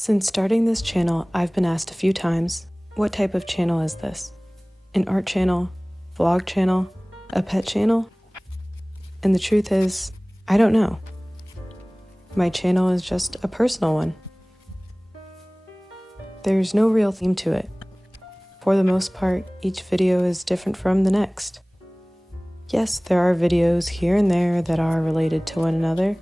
Since starting this channel, I've been asked a few times, what type of channel is this? An art channel, vlog channel, a pet channel? And the truth is, I don't know. My channel is just a personal one. There's no real theme to it. For the most part, each video is different from the next. Yes, there are videos here and there that are related to one another,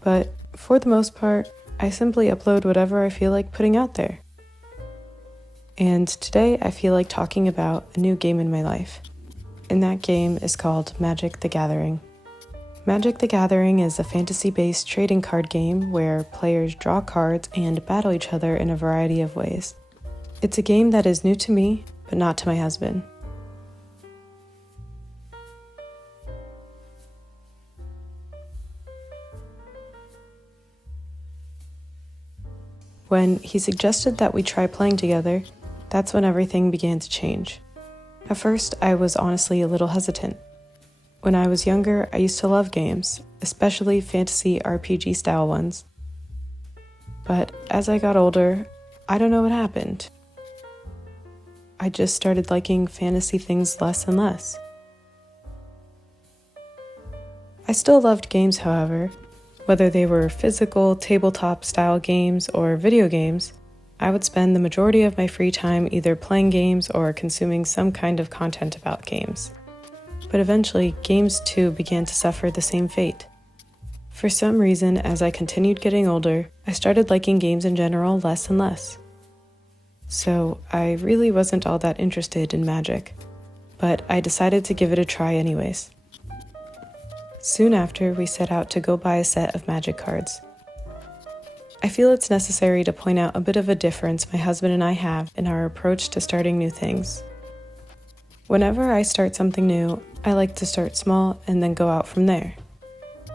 but for the most part, I simply upload whatever I feel like putting out there. And today I feel like talking about a new game in my life. And that game is called Magic: The Gathering. Magic: The Gathering is a fantasy-based trading card game where players draw cards and battle each other in a variety of ways. It's a game that is new to me, but not to my husband. When he suggested that we try playing together, that's when everything began to change. At first, I was honestly a little hesitant. When I was younger, I used to love games, especially fantasy RPG style ones. But as I got older, I don't know what happened. I just started liking fantasy things less and less. I still loved games, however. Whether they were physical, tabletop style games or video games, I would spend the majority of my free time either playing games or consuming some kind of content about games. But eventually, games too began to suffer the same fate. For some reason, as I continued getting older, I started liking games in general less and less. So I really wasn't all that interested in Magic, but I decided to give it a try anyways. Soon after, we set out to go buy a set of Magic cards. I feel it's necessary to point out a bit of a difference my husband and I have in our approach to starting new things. Whenever I start something new, I like to start small and then go out from there.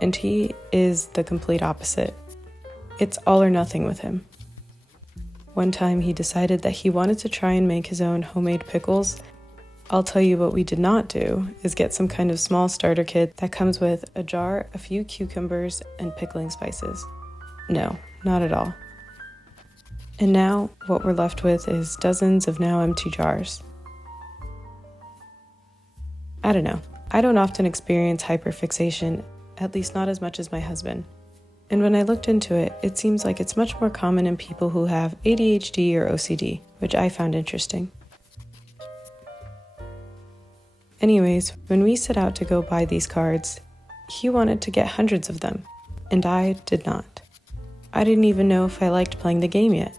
And he is the complete opposite. It's all or nothing with him. One time he decided that he wanted to try and make his own homemade pickles. I'll tell you what we did not do is get some kind of small starter kit that comes with a jar, a few cucumbers, and pickling spices. No, not at all. And now, what we're left with is dozens of now empty jars. I don't know. I don't often experience hyperfixation, at least not as much as my husband. And when I looked into it, it seems like it's much more common in people who have ADHD or OCD, which I found interesting. Anyways, when we set out to go buy these cards, he wanted to get hundreds of them, and I did not. I didn't even know if I liked playing the game yet.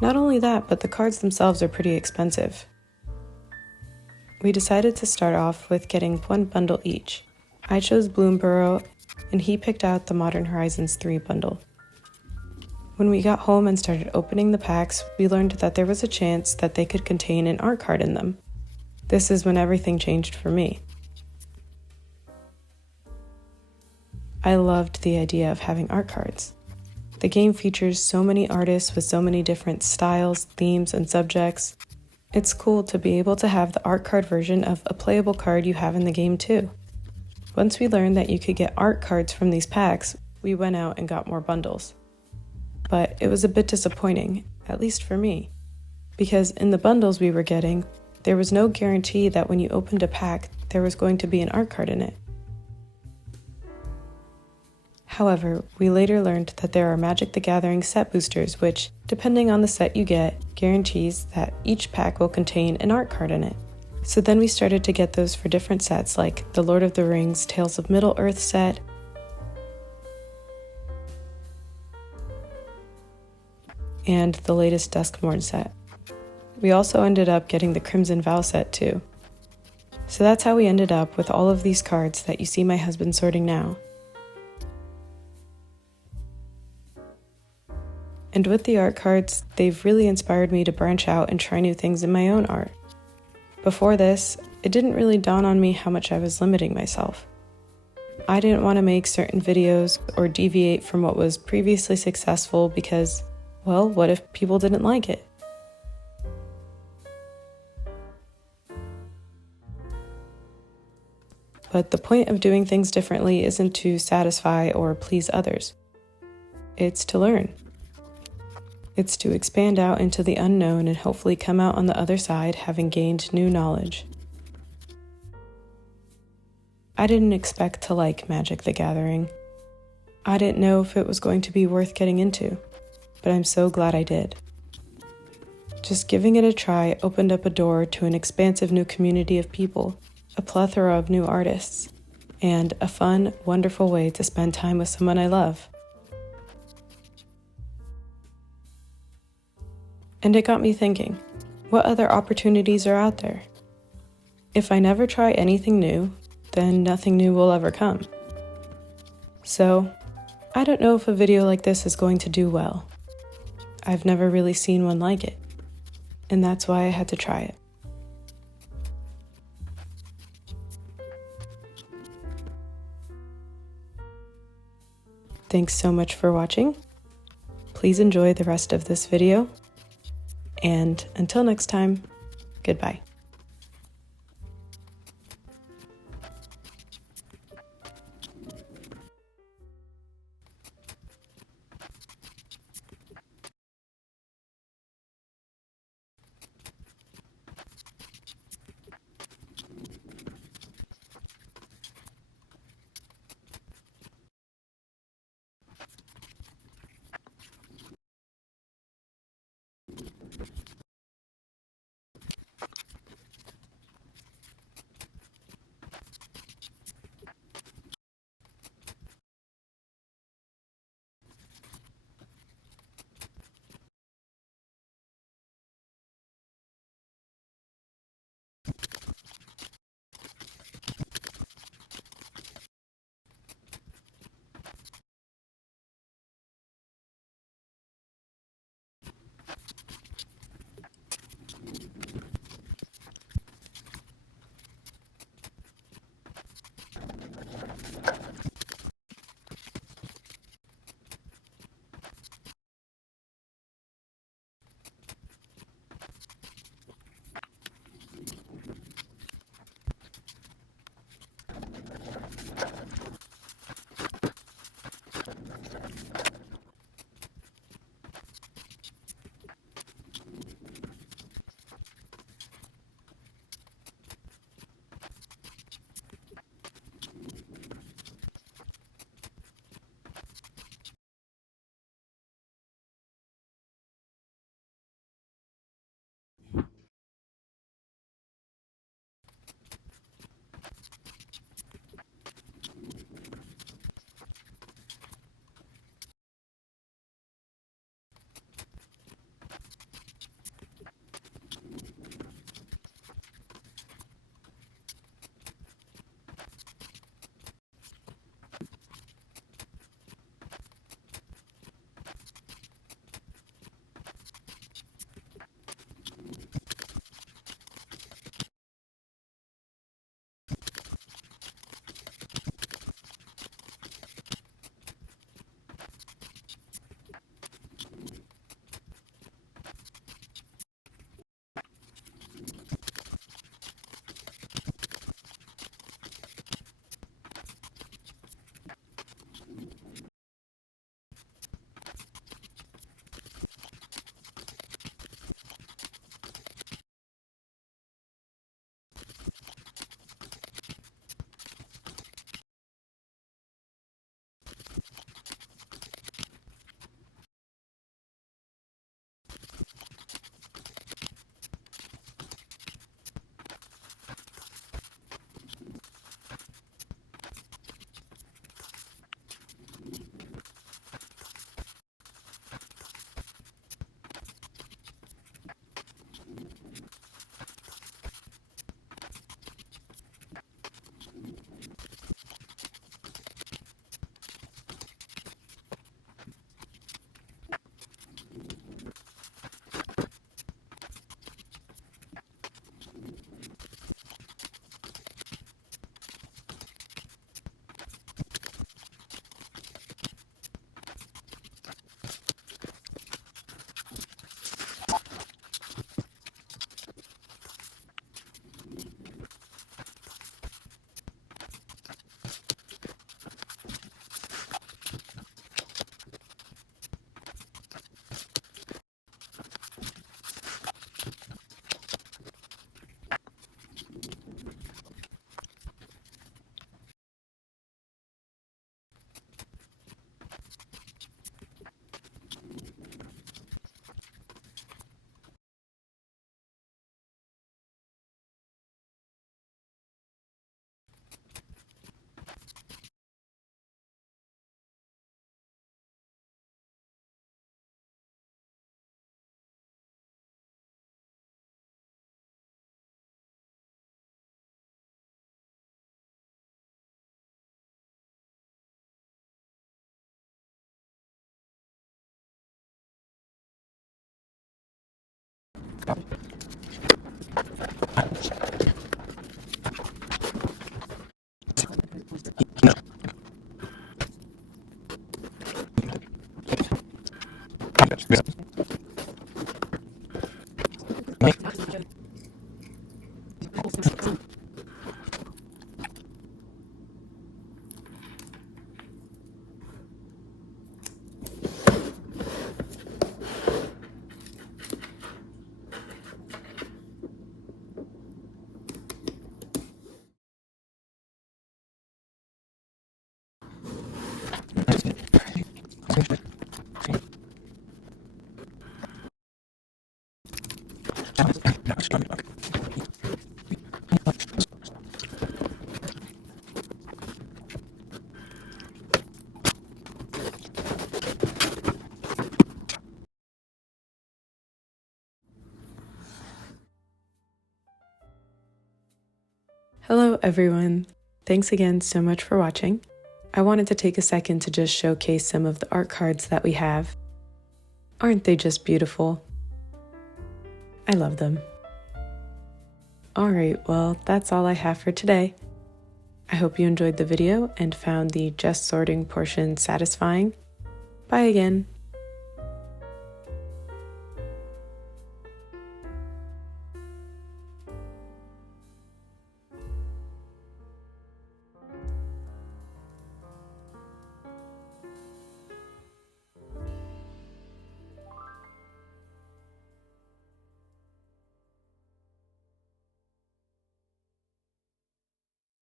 Not only that, but the cards themselves are pretty expensive. We decided to start off with getting one bundle each. I chose Bloomborough, and he picked out the Modern Horizons 3 bundle. When we got home and started opening the packs, we learned that there was a chance that they could contain an art card in them. This is when everything changed for me. I loved the idea of having art cards. The game features so many artists with so many different styles, themes, and subjects. It's cool to be able to have the art card version of a playable card you have in the game too. Once we learned that you could get art cards from these packs, we went out and got more bundles. But it was a bit disappointing, at least for me, because in the bundles we were getting, there was no guarantee that when you opened a pack, there was going to be an art card in it. However, we later learned that there are Magic: The Gathering set boosters which, depending on the set you get, guarantees that each pack will contain an art card in it. So then we started to get those for different sets like the Lord of the Rings Tales of Middle-earth set, and the latest Duskmourn set. We also ended up getting the Crimson Vow set too. So that's how we ended up with all of these cards that you see my husband sorting now. And with the art cards, they've really inspired me to branch out and try new things in my own art. Before this, it didn't really dawn on me how much I was limiting myself. I didn't want to make certain videos or deviate from what was previously successful because, well, what if people didn't like it? But the point of doing things differently isn't to satisfy or please others. It's to learn. It's to expand out into the unknown and hopefully come out on the other side having gained new knowledge. I didn't expect to like Magic the Gathering. I didn't know if it was going to be worth getting into, but I'm so glad I did. Just giving it a try opened up a door to an expansive new community of people, a plethora of new artists, and a fun, wonderful way to spend time with someone I love. And it got me thinking, what other opportunities are out there? If I never try anything new, then nothing new will ever come. So, I don't know if a video like this is going to do well. I've never really seen one like it, and that's why I had to try it. Thanks so much for watching. Please enjoy the rest of this video, and until next time, goodbye. Hello everyone! Thanks again so much for watching. I wanted to take a second to just showcase some of the art cards that we have. Aren't they just beautiful? I love them. Alright, well that's all I have for today. I hope you enjoyed the video and found the just sorting portion satisfying. Bye again!